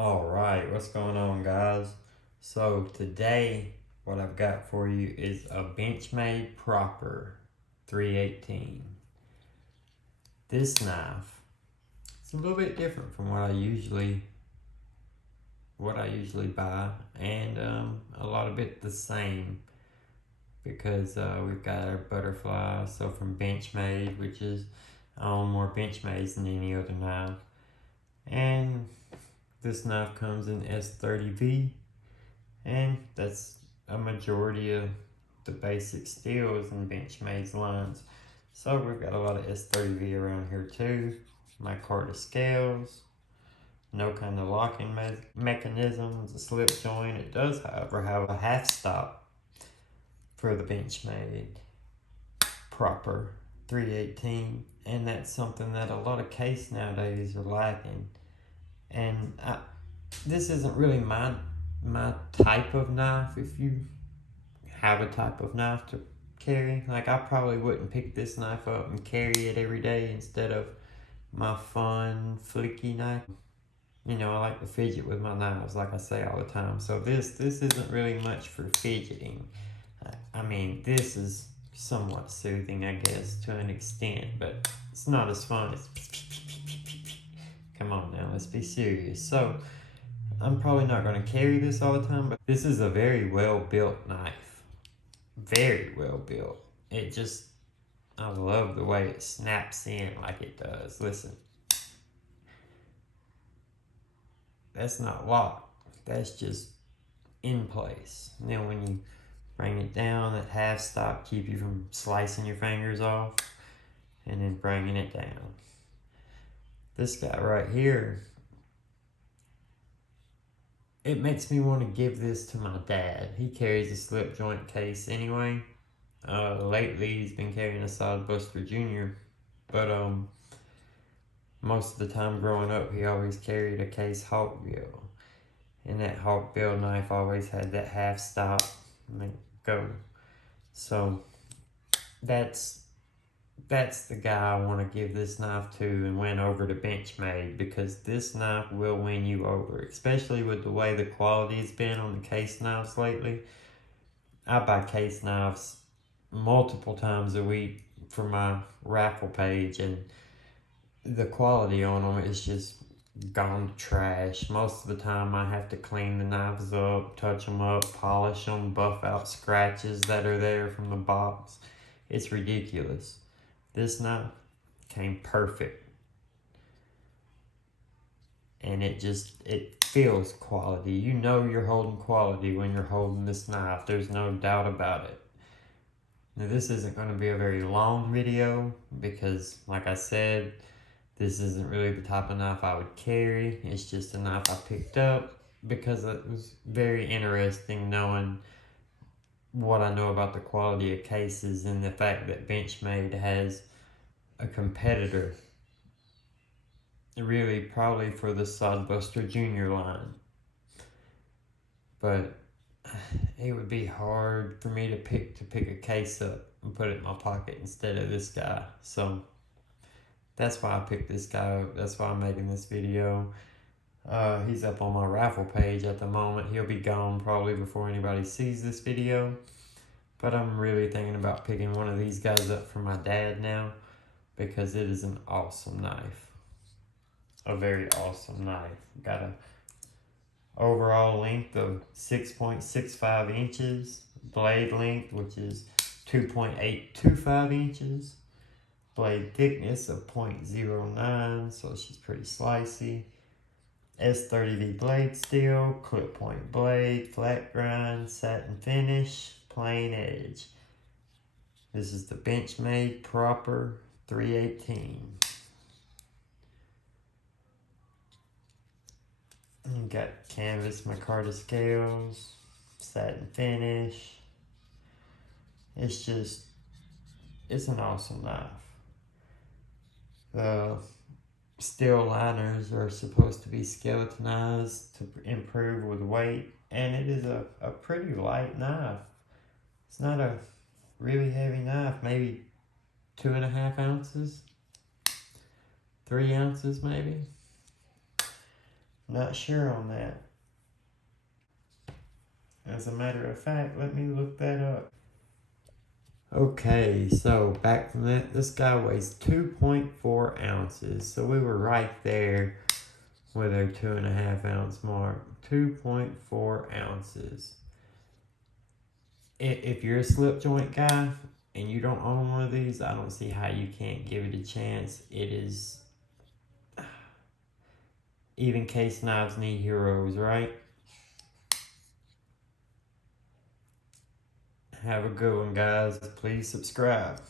Alright, what's going on, guys? So today what I've got for you is a Benchmade Proper 318. This knife, it's a little bit different from what I usually buy, and a lot of it the same because we've got our butterfly, so from Benchmade, which is I own more Benchmades than any other knife. And this knife comes in S30V, and that's a majority of the basic steels in Benchmade's lines. So we've got a lot of S30V around here too. Micarda scales, no kind of locking mechanism, it's a slip joint. It does, however, have a half stop for the Benchmade Proper 318, and that's something that a lot of case nowadays are lacking. And this isn't really my type of knife. If you have a type of knife to carry, like I probably wouldn't pick this knife up and carry it every day instead of my fun flicky knife. You know, I like to fidget with my knives, like I say all the time. So this isn't really much for fidgeting. I mean, this is somewhat soothing, I guess, to an extent, but it's not as fun as come on now, let's be serious. So I'm probably not going to carry this all the time, but this is a very well built knife. Very well built. It just, I love the way it snaps in like it does. Listen, that's not locked, that's just in place. And then when you bring it down, that half stop keep you from slicing your fingers off, and then bringing it down. This guy right here, it makes me want to give this to my dad. He carries a slip joint case anyway. Lately he's been carrying a Sodbuster Jr. But most of the time growing up, he always carried a case Hawkbill. And that Hawkbill knife always had that half stop and go. So that's the guy I want to give this knife to, and went over to Benchmade, because this knife will win you over, especially with the way the quality's been on the case knives lately. I buy case knives multiple times a week for my raffle page, and the quality on them is just gone to trash. Most of the time I have to clean the knives up, touch them up, polish them, buff out scratches that are there from the box. It's ridiculous. This knife came perfect, and it feels quality. You know you're holding quality when you're holding this knife. There's no doubt about it. Now this isn't going to be a very long video because, like I said, this isn't really the type of knife I would carry. It's just a knife I picked up because it was very interesting knowing what I know about the quality of cases, and the fact that Benchmade has a competitor, really probably for the Sodbuster Jr. line. But it would be hard for me to pick a case up and put it in my pocket instead of this guy. So that's why I picked this guy up. That's why I'm making this video. He's up on my raffle page at the moment. He'll be gone probably before anybody sees this video. But I'm really thinking about picking one of these guys up for my dad now, because it is an awesome knife. A very awesome knife. Got a overall length of 6.65 inches. Blade length, which is 2.825 inches. Blade thickness of 0.09, so she's pretty slicey. S30V blade steel, clip point blade, flat grind, satin finish, plain edge. This is the Benchmade Proper 318. You got canvas Micarda scales, satin finish. It's an awesome knife. The steel liners are supposed to be skeletonized to improve with weight, and it is a pretty light knife. It's not a really heavy knife, maybe 2.5 ounces, 3 ounces maybe. Not sure on that. As a matter of fact, let me look that up. Okay, so back from that, this guy weighs 2.4 ounces. So we were right there with our 2.5 ounce mark. 2.4 ounces. If you're a slip joint guy and you don't own one of these, I don't see how you can't give it a chance. It is, even case knives need heroes, right? Have a good one, guys. Please subscribe.